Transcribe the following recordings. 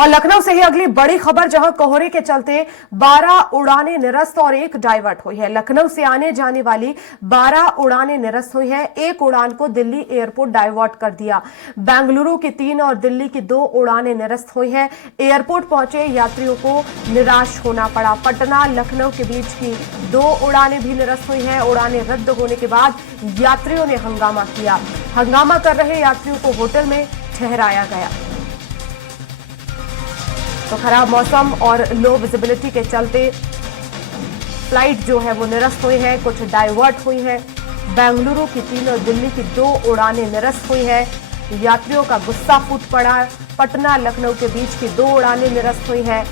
और लखनऊ से ही अगली बड़ी खबर, जहां कोहरे के चलते 12 उड़ानें निरस्त और एक डाइवर्ट हुई है। लखनऊ से आने जाने वाली 12 उड़ानें निरस्त हुई है। एक उड़ान को दिल्ली एयरपोर्ट डाइवर्ट कर दिया। बेंगलुरु की 3 और दिल्ली की 2 उड़ानें निरस्त हुई हैं। एयरपोर्ट पहुंचे यात्रियों को निराश होना पड़ा। पटना लखनऊ के बीच की 2 उड़ानें भी निरस्त हुई हैं। उड़ानें रद्द होने के बाद यात्रियों ने हंगामा किया। हंगामा कर रहे यात्रियों को होटल में ठहराया गया। तो खराब मौसम और लो विजिबिलिटी के चलते फ्लाइट जो है वो निरस्त हुई है, कुछ डाइवर्ट हुई है। बेंगलुरु की 3 और दिल्ली की 2 उड़ानें निरस्त हुई है। यात्रियों का गुस्सा फूट पड़ा। पटना लखनऊ के बीच की 2 उड़ानें निरस्त हुई हैं।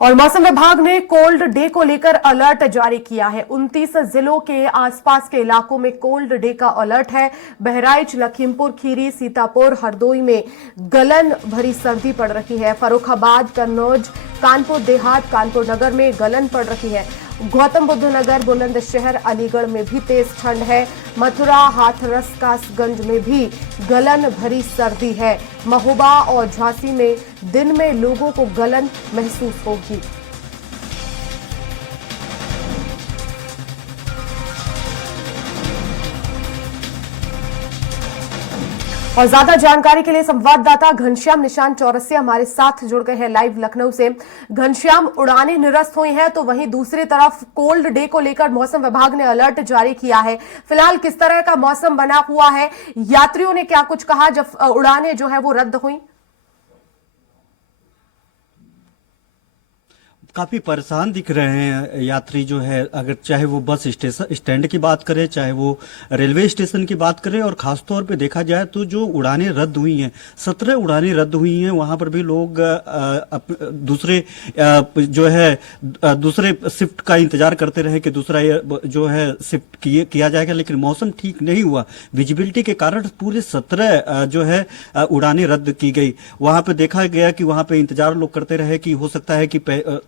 और मौसम विभाग ने कोल्ड डे को लेकर अलर्ट जारी किया है। 29 जिलों के आसपास के इलाकों में कोल्ड डे का अलर्ट है। बहराइच, लखीमपुर खीरी, सीतापुर, हरदोई में गलन भरी सर्दी पड़ रही है। फर्रुखाबाद, कन्नौज, कानपुर देहात, कानपुर नगर में गलन पड़ रही है। गौतम बुद्ध नगर, बुलंदशहर, अलीगढ़ में भी तेज ठंड है। मथुरा, हाथरस, कासगंज में भी गलन भरी सर्दी है। महोबा और झांसी में दिन में लोगों को गलन महसूस होगी। और ज्यादा जानकारी के लिए संवाददाता घनश्याम निशान चौरसिया हमारे साथ जुड़ गए हैं लाइव लखनऊ से। घनश्याम, उड़ानें निरस्त हुई हैं, तो वहीं दूसरी तरफ कोल्ड डे को लेकर मौसम विभाग ने अलर्ट जारी किया है। फिलहाल किस तरह का मौसम बना हुआ है? यात्रियों ने क्या कुछ कहा जब उड़ानें जो है वो रद्द हुई? काफी परेशान दिख रहे हैं यात्री जो है, अगर चाहे वो बस स्टेशन स्टैंड की बात करें, चाहे वो रेलवे स्टेशन की बात करें। और खासतौर पे देखा जाए तो जो उड़ानें रद्द हुई हैं, 17 उड़ानें रद्द हुई हैं, वहां पर भी लोग दूसरे जो है दूसरे शिफ्ट का इंतजार करते रहे कि दूसरा जो है शिफ्ट किया जाएगा, लेकिन मौसम ठीक नहीं हुआ। विजिबिलिटी के कारण पूरे 17 जो है उड़ानें रद्द की गई। वहां पे देखा गया कि वहां पे इंतजार लोग करते रहे कि हो सकता है कि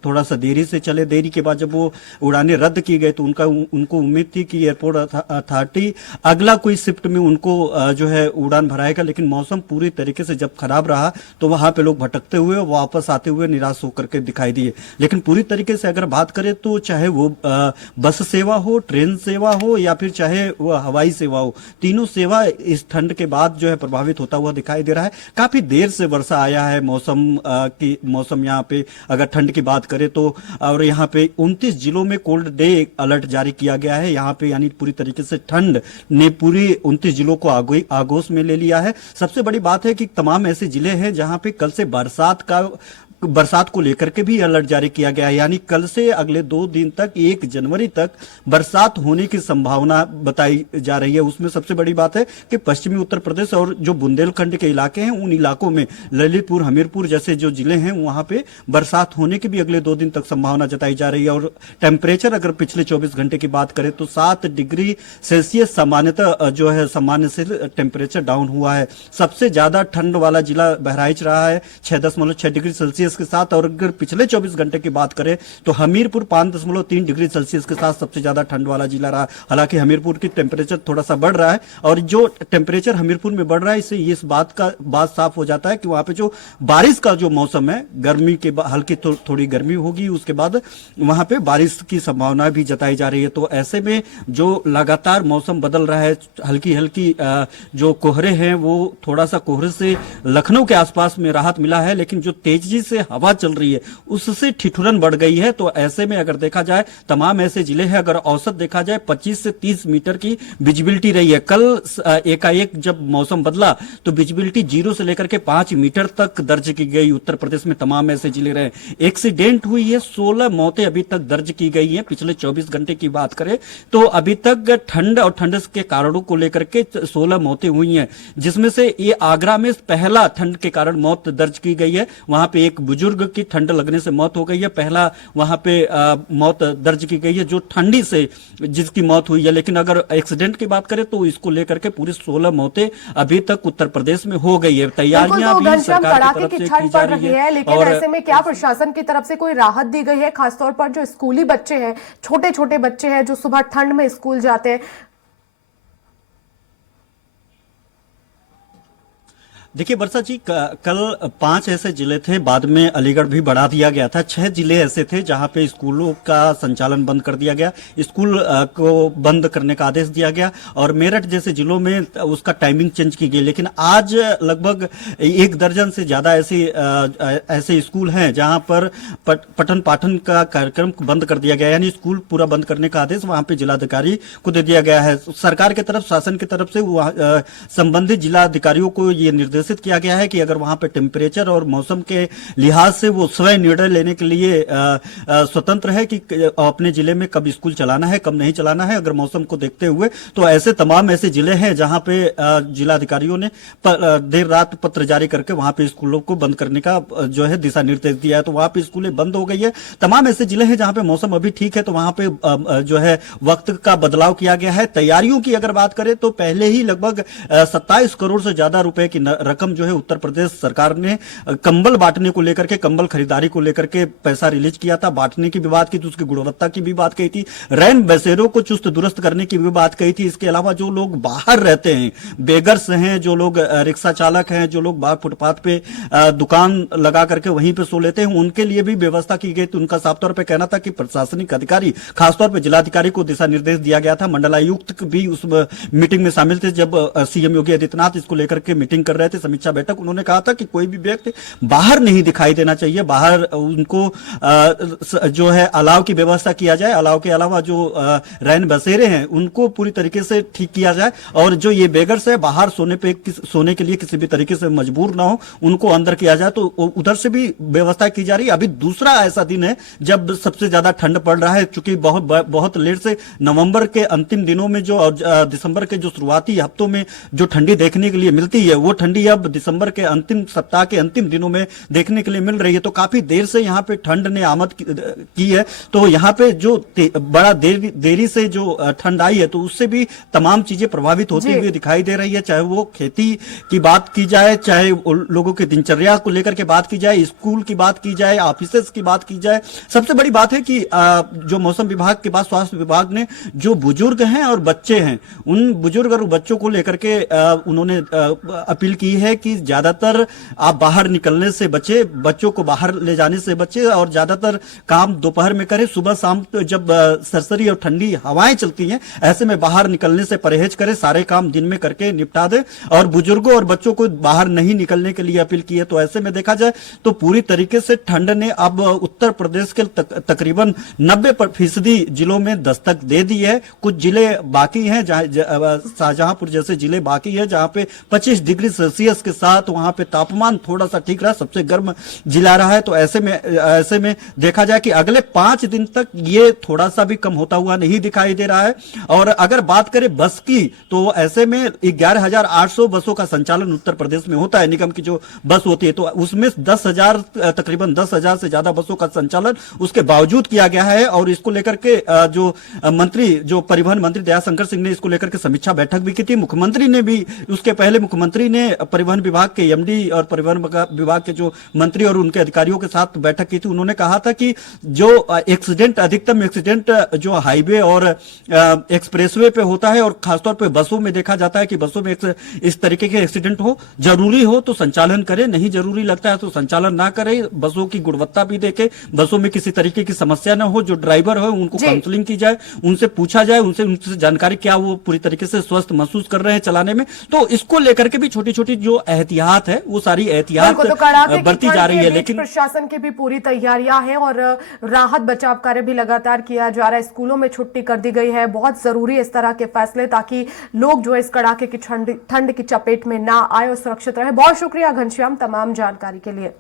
थोड़ा सा देरी से चले। देरी के बाद जब वो उड़ानें रद्द की गई तो उनको उम्मीद थी कि एयरपोर्ट अथॉरिटी अगला कोई शिफ्ट में उनको जो है उड़ान भराएगा, लेकिन मौसम पूरी तरीके से जब खराब रहा तो वहां पे लोग भटकते हुए वापस आते हुए निराश होकर के दिखाई दिए। लेकिन पूरी तरीके से अगर बात करें तो चाहे वो बस सेवा हो, ट्रेन सेवा हो या फिर चाहे वो हवाई सेवा हो, तीनों सेवा इस ठंड के बाद जो है प्रभावित होता हुआ दिखाई दे रहा है। काफी देर से वर्षा आया है। मौसम यहाँ पे अगर ठंड की बात करें तो, और यहाँ पे 29 जिलों में कोल्ड डे अलर्ट जारी किया गया है। यहाँ पे यानी पूरी तरीके से ठंड ने पूरी 29 जिलों को आगोश में ले लिया है। सबसे बड़ी बात है कि तमाम ऐसे जिले हैं जहां पे कल से बरसात को लेकर के भी अलर्ट जारी किया गया है। यानी कल से अगले 2 दिन तक 1 जनवरी तक बरसात होने की संभावना बताई जा रही है। उसमें सबसे बड़ी बात है कि पश्चिमी उत्तर प्रदेश और जो बुंदेलखंड के इलाके हैं, उन इलाकों में ललितपुर, हमीरपुर जैसे जो जिले हैं वहां पे बरसात होने की भी अगले 2 दिन तक संभावना जताई जा रही है। और टेम्परेचर अगर पिछले 24 घंटे की बात करें तो 7 डिग्री सेल्सियस सामान्यतः जो है सामान्य से टेम्परेचर डाउन हुआ है। सबसे ज्यादा ठंड वाला जिला बहराइच रहा है 6.6 डिग्री सेल्सियस के साथ। और अगर पिछले 24 घंटे की बात करें तो हमीरपुर 5.3 डिग्री सेल्सियस के साथ सबसे ज्यादा ठंड वाला जिला रहा। हालांकि हमीरपुर की टेम्परेचर थोड़ा सा बढ़ रहा है, और जो टेम्परेचर हमीरपुर में बढ़ रहा है इससे इस बात साफ हो जाता है कि वहां पे जो बारिश का जो मौसम है, गर्मी के हल्की थोड़ी गर्मी होगी, उसके बाद वहां पे बारिश की संभावना भी जताई जा रही है। तो ऐसे में जो लगातार मौसम बदल रहा है, हल्की हल्की जो कोहरे हैं वो थोड़ा सा कोहरे से लखनऊ के आसपास में राहत मिला है, लेकिन जो तेजी से हवा चल रही है उससे ठिठुरन बढ़ गई है। तो ऐसे में अगर देखा जाए तमाम ऐसे जिले हैं, अगर औसत देखा जाए 25 से 30 मीटर की विजिबिलिटी रही है। कल एकाएक जब मौसम बदला तो विजिबिलिटी 0 से लेकर के 5 मीटर तक दर्ज की गई। उत्तर प्रदेश में तमाम ऐसे जिले रहे। एक्सीडेंट हुई है, 16 मौतें अभी तक दर्ज की गई हैं। पिछले 24 घंटे की बात करें तो अभी तक ठंड और ठंड के कारणों को लेकर के 16 मौतें हुई हैं, जिसमें से ये आगरा में पहला ठंड के कारण मौत दर्ज की गई है। वहां पे एक बुजुर्ग की ठंड लगने से मौत हो गई है। पहला वहां पे मौत दर्ज की गई है जो ठंडी से जिसकी मौत हुई है। लेकिन अगर एक्सीडेंट की बात करें तो इसको लेकर के पूरी 16 मौतें अभी तक उत्तर प्रदेश में हो गई है। तैयारियां भी सरकार की तरफ से की जा रही है। लेकिन ऐसे में क्या प्रशासन की तरफ से कोई राहत दी गई है, खासतौर पर जो स्कूली बच्चे हैं, छोटे छोटे बच्चे हैं जो सुबह ठंड में स्कूल जाते हैं? देखिए वर्षा जी, कल 5 ऐसे जिले थे, बाद में अलीगढ़ भी बढ़ा दिया गया था। 6 जिले ऐसे थे जहां पे स्कूलों का संचालन बंद कर दिया गया, स्कूल को बंद करने का आदेश दिया गया, और मेरठ जैसे जिलों में उसका टाइमिंग चेंज की गई। लेकिन आज लगभग 1 दर्जन से ज्यादा ऐसे स्कूल हैं जहां पर पठन पाठन का कार्यक्रम बंद कर दिया गया, यानी स्कूल पूरा बंद करने का आदेश वहां पे जिलाधिकारी को दे दिया गया है। सरकार की तरफ, शासन की तरफ से संबंधित जिलाधिकारियों को ये निर्देशित किया गया है कि अगर वहां पे टेम्परेचर और मौसम के लिहाज से वो स्वयं निर्णय लेने के लिए स्वतंत्र है कि अपने जिले में कब स्कूल चलाना है, कब नहीं चलाना है, अगर मौसम को देखते हुए। तो ऐसे तमाम ऐसे जिले हैं जहां पे जिलाधिकारियों ने देर रात पत्र जारी करके वहां पे स्कूलों को बंद करने का जो है दिशा निर्देश दिया है। तो वहां पे स्कूलें बंद हो गई है। तमाम ऐसे जिले हैं जहां पे मौसम अभी ठीक है, तो वहां पे जो है वक्त का बदलाव किया गया है। तैयारियों की अगर बात करें तो पहले ही लगभग 27 करोड़ से ज्यादा रुपए की रकम जो है उत्तर प्रदेश सरकार ने कंबल बांटने को लेकर के, कंबल खरीदारी को लेकर के पैसा रिलीज किया था। बांटने की भी बात की थी, उसकी गुणवत्ता की भी बात कही थी, रैन बसेरों को चुस्त दुरुस्त करने की भी बात कही थी। इसके अलावा जो लोग बाहर रहते हैं, बेगर्स हैं, जो लोग रिक्शा चालक हैं, जो लोग बाहर फुटपाथ पे दुकान लगा करके वहीं पे सो लेते हैं, उनके लिए भी व्यवस्था की गई। तो उनका साफ तौर पर कहना था कि प्रशासनिक अधिकारी, खासतौर पर जिलाधिकारी को दिशा निर्देश दिया गया था। मंडलायुक्त भी उस मीटिंग में शामिल थे जब सीएम योगी आदित्यनाथ इसको लेकर के मीटिंग कर रहे थे, समीक्षा बैठक। उन्होंने कहा था कि कोई भी व्यक्ति बाहर नहीं दिखाई देना चाहिए, बाहर उनको जो है अलाव की व्यवस्था किया जाए। अलाव के अलावा जो रैन बसेरे हैं उनको पूरी तरीके से ठीक किया जाए, और जो ये बेगर्स है बाहर सोने के लिए किसी भी तरीके से मजबूर ना हो, उनको अंदर किया जाए। तो उधर से भी व्यवस्था की जा रही है। अभी दूसरा ऐसा दिन है जब सबसे ज्यादा ठंड पड़ रहा है, चूंकि बहुत लेट से नवंबर के अंतिम दिनों में जो और दिसंबर के जो शुरुआती हफ्तों में जो ठंडी देखने के लिए मिलती है, वो ठंडी अब दिसंबर के अंतिम सप्ताह के अंतिम दिनों में देखने के लिए मिल रही है। तो काफी देर से यहाँ पे ठंड ने आमद की है। तो यहाँ पे जो बड़ा देरी से जो ठंड आई है, तो उससे भी तमाम चीजें प्रभावित होती हुई दिखाई दे रही है। चाहे वो खेती की बात की जाए, चाहे लोगों की दिनचर्या को लेकर के बात की जाए, स्कूल की बात की जाए, ऑफिसेस की बात की जाए। सबसे बड़ी बात है कि जो मौसम विभाग के बाद स्वास्थ्य विभाग ने जो बुजुर्ग हैं और बच्चे हैं, उन बुजुर्ग और बच्चों को लेकर के उन्होंने अपील की है कि ज्यादातर आप बाहर निकलने से बचे, बच्चों को बाहर ले जाने से बचे, और ज्यादातर काम दोपहर में करें। सुबह शाम जब सरसरी और ठंडी हवाएं चलती हैं, ऐसे में बाहर निकलने से परहेज करें, सारे काम दिन में करके निपटा दें। और बुजुर्गों और बच्चों को बाहर नहीं निकलने के लिए अपील की है। तो ऐसे में देखा जाए तो पूरी तरीके से ठंड ने अब उत्तर प्रदेश के तकरीबन 90% जिलों में दस्तक दे दी है। कुछ जिले बाकी हैं, शाहजहांपुर जैसे जिले बाकी है जहां पे 25 डिग्री सेल्सियस के साथ वहां पे तापमान थोड़ा सा ठीक रहा, सबसे गर्म जिला रहा है। तो ऐसे में देखा जाए कि अगले 5 दिन तक ये थोड़ा सा भी कम होता हुआ नहीं दिखाई दे रहा है। और अगर बात करें बस की, तो ऐसे में 11,800 बसों का संचालन उत्तर प्रदेश में होता है, निगम की जो बस होती है। तो उसमें तकरीबन 10,000 से ज्यादा बसों का संचालन उसके बावजूद किया गया है। और इसको लेकर के जो परिवहन मंत्री दयाशंकर सिंह ने इसको लेकर के समीक्षा बैठक भी की थी। मुख्यमंत्री ने भी, उसके पहले मुख्यमंत्री ने परिवहन विभाग के एमडी और परिवहन विभाग के जो मंत्री और उनके अधिकारियों के साथ बैठक की थी। उन्होंने कहा था कि जो अधिकतम एक्सीडेंट जो हाईवे और एक्सप्रेसवे पे होता है, और खासतौर पे बसों में देखा जाता है कि बसों में इस तरीके के एक्सीडेंट हो, जरूरी हो तो संचालन करें, नहीं जरूरी लगता है तो संचालन ना करें। बसों की गुणवत्ता भी देखें, बसों में किसी तरीके की समस्या ना हो। जो ड्राइवर हो उनको काउंसलिंग की जाए, उनसे पूछा जाए, उनसे जानकारी क्या वो पूरी तरीके से स्वस्थ महसूस कर रहे हैं चलाने में। तो इसको लेकर के भी छोटी छोटी जो एहतियात है, वो सारी एहतियात बरती जा रही है। लेकिन प्रशासन की भी पूरी तैयारियां हैं और राहत बचाव कार्य भी लगातार किया जा रहा है। स्कूलों में छुट्टी कर दी गई है। बहुत जरूरी है इस तरह के फैसले, ताकि लोग जो इस कड़ाके की ठंड की चपेट में ना आए और सुरक्षित रहे। बहुत शुक्रिया घनश्याम तमाम जानकारी के लिए।